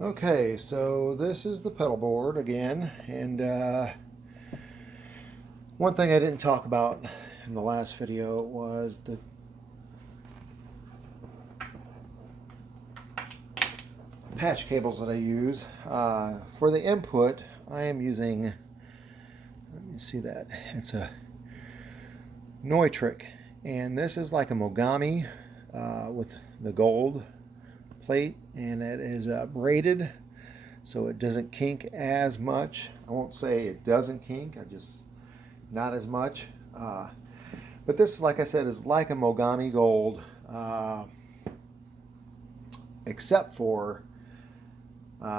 Okay, so this is the pedal board again, and one thing I didn't talk about in the last video was the patch cables that I use. For the input, I am using, let me see that, it's a Neutrik, and this is like a Mogami with the gold plate, and it is braided so it doesn't kink as much. I won't say it doesn't kink, I just not as much. But this, like I said, is like a Mogami gold, except for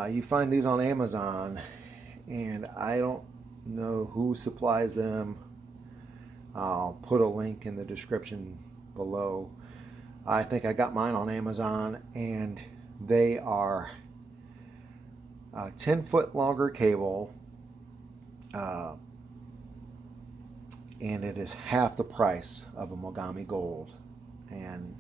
you find these on Amazon, and I don't know who supplies them. I'll put a link in the description below. I think I got mine on Amazon, and they are a 10-foot longer cable, and it is half the price of a Mogami Gold. And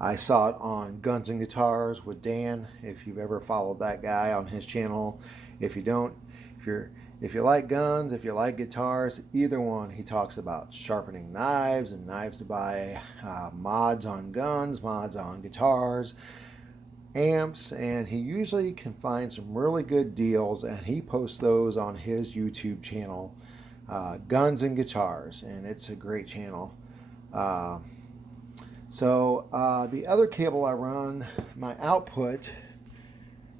I saw it on Guns and Guitars with Dan, if you've ever followed that guy on his channel. If you don't, if you like guns, if you like guitars, either one, he talks about sharpening knives and knives to buy, mods on guns, mods on guitars, amps, and he usually can find some really good deals, and he posts those on his YouTube channel, Guns and Guitars, and it's a great channel. The other cable I run, my output,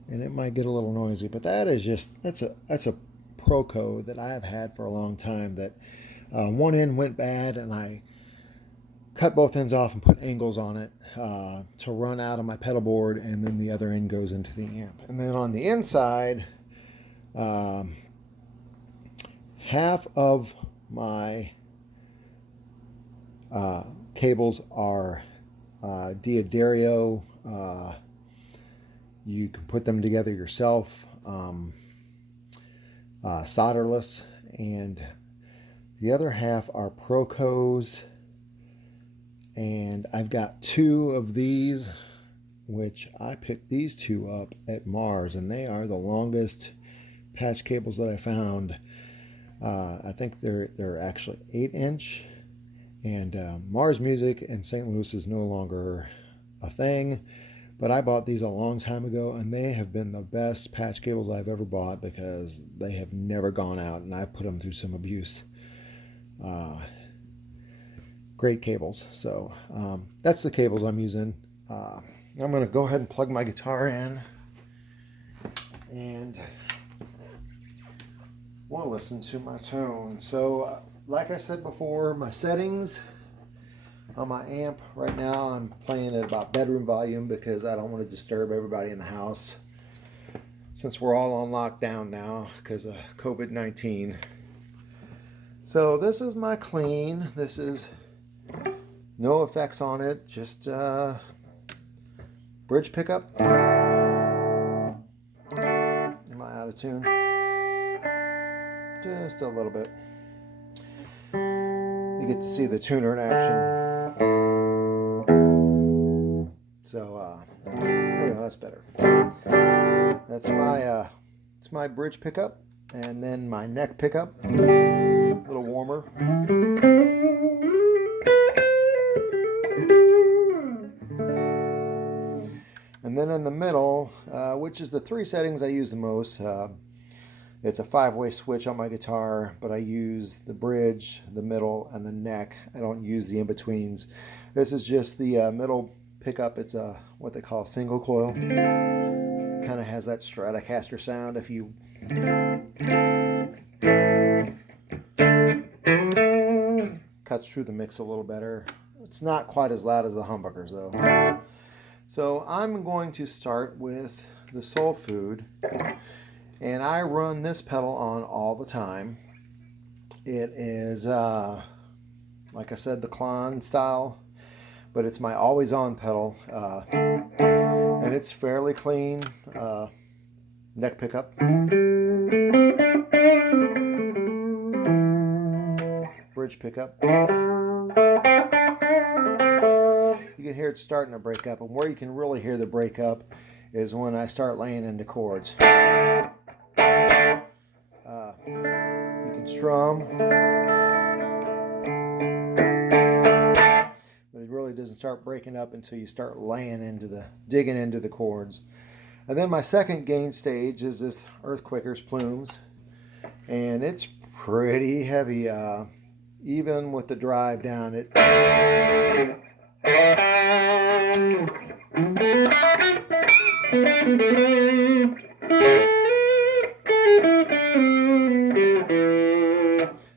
and it might get a little noisy, but that's a Proco that I have had for a long time. That one end went bad, and I cut both ends off and put angles on it to run out of my pedal board, and then the other end goes into the amp. And then on the inside, half of my cables are Diodario. You can put them together yourself, solderless, and the other half are Procos. And I've got two of these, which I picked these two up at Mars, and they are the longest patch cables that I found. I think they're actually 8-inch, and Mars Music in St. Louis is no longer a thing, but I bought these a long time ago, and they have been the best patch cables I've ever bought because they have never gone out, and I've put them through some abuse. Great cables. So that's the cables I'm using. I'm going to go ahead and plug my guitar in, and we'll listen to my tone. So like I said before, my settings on my amp right now, I'm playing at about bedroom volume because I don't want to disturb everybody in the house since we're all on lockdown now because of COVID-19. So this is my clean. This is no effects on it, just bridge pickup. Am I out of tune? Just a little bit. You get to see the tuner in action. So there we go, that's better. It's my bridge pickup, and then my neck pickup, a little warmer. And then in the middle, which is the three settings I use the most, it's a 5-way switch on my guitar, but I use the bridge, the middle, and the neck. I don't use the in-betweens. This is just the middle pickup. It's a what they call single coil. Kind of has that Stratocaster sound if you cuts through the mix a little better. It's not quite as loud as the humbuckers though. So I'm going to start with the Soul Food, and I run this pedal on all the time. It is, like I said, the Klon style, but it's my always on pedal, and it's fairly clean. Neck pickup, bridge pickup. You can hear it starting to break up, and where you can really hear the breakup is when I start laying into chords. You can strum, but it really doesn't start breaking up until you start digging into the chords. And then my second gain stage is this Earthquakers Plumes, and it's pretty heavy. Even with the drive down, it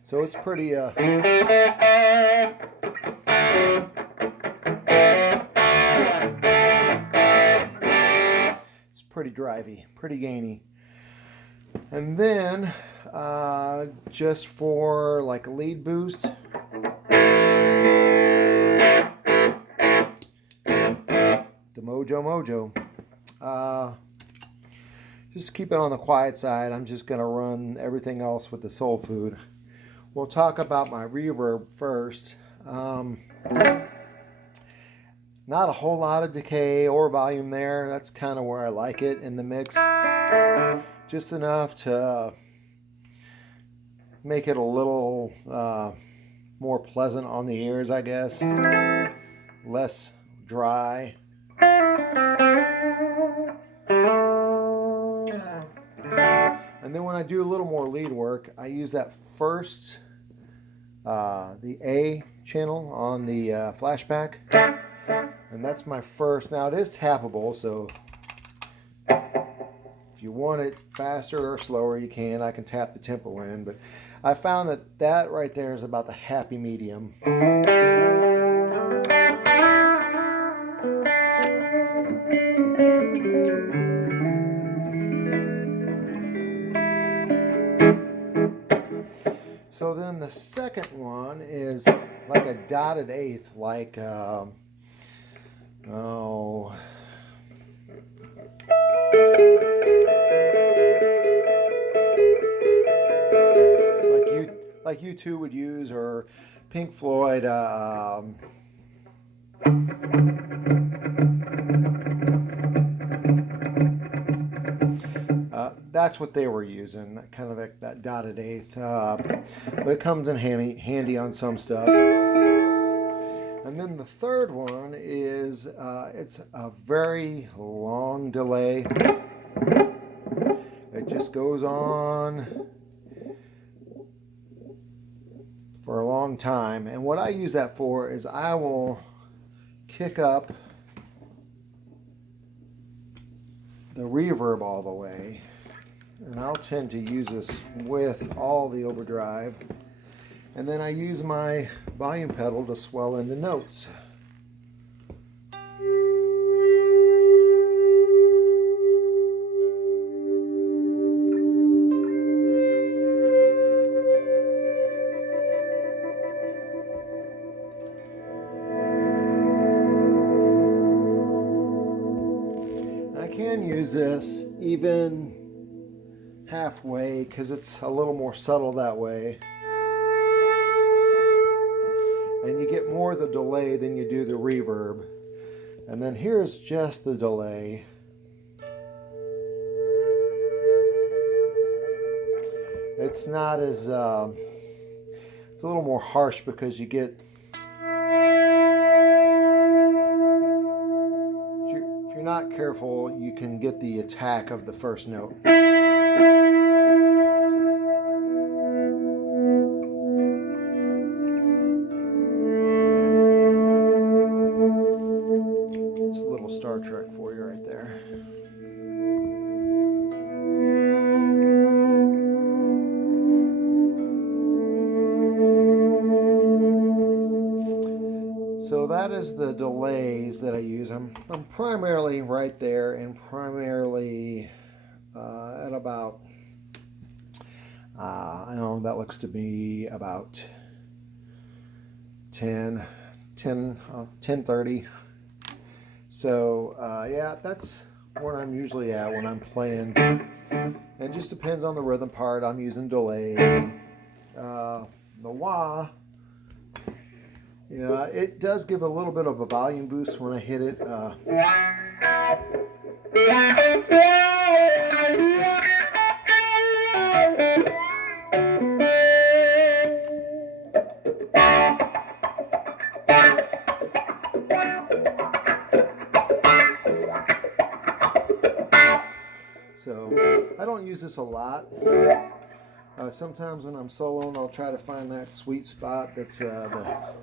so it's pretty it's pretty drivey, pretty gainy. And then just for like a lead boost, the Mojo. Just keep it on the quiet side. I'm just going to run everything else with the soul food. We'll talk about my reverb first. Not a whole lot of decay or volume there. That's kind of where I like it in the mix. Just enough to make it a little more pleasant on the ears, I guess. Less dry. And then when I do a little more lead work, I use that first, the A channel on the flashback. And that's my first. Now it is tappable, so if you want it faster or slower, you can. I can tap the tempo in, but I found that right there is about the happy medium. So then the second one is like a dotted eighth, like like U2 would use, or Pink Floyd. That's what they were using, kind of that dotted eighth. But it comes in handy on some stuff. And then the third one is it's a very long delay. It just goes on for a long time. And what I use that for is I will kick up the reverb all the way. And I'll tend to use this with all the overdrive. And then I use my volume pedal to swell into notes. I can use this even halfway because it's a little more subtle that way, and you get more of the delay than you do the reverb. And then here's just the delay. It's not as it's a little more harsh because you get, if you're not careful, you can get the attack of the first note. Star Trek for you right there. So that is the delays that I use. I'm primarily right there, and primarily at about I know that looks to be about 10:30. So yeah, that's where I'm usually at when I'm playing. It just depends on the rhythm part. I'm using delay. The wah, yeah, it does give a little bit of a volume boost when I hit it. So I don't use this a lot. Sometimes when I'm soloing, I'll try to find that sweet spot that's but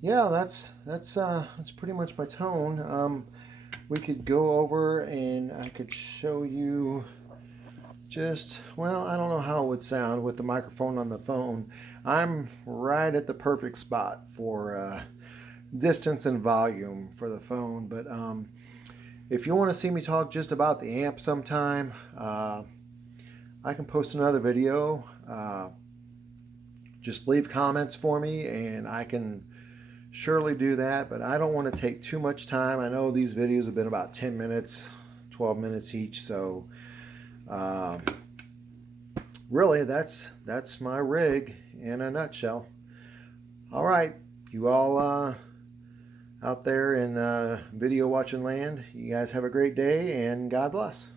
yeah, that's pretty much my tone. We could go over and I could show you just, well, I don't know how it would sound with the microphone on the phone. I'm right at the perfect spot for distance and volume for the phone. But if you want to see me talk just about the amp sometime, I can post another video. Just leave comments for me and I can surely do that, but I don't want to take too much time. I know these videos have been about 10 minutes, 12 minutes each, so really that's my rig in a nutshell. All right, you all out there in video watching land, you guys have a great day and God bless.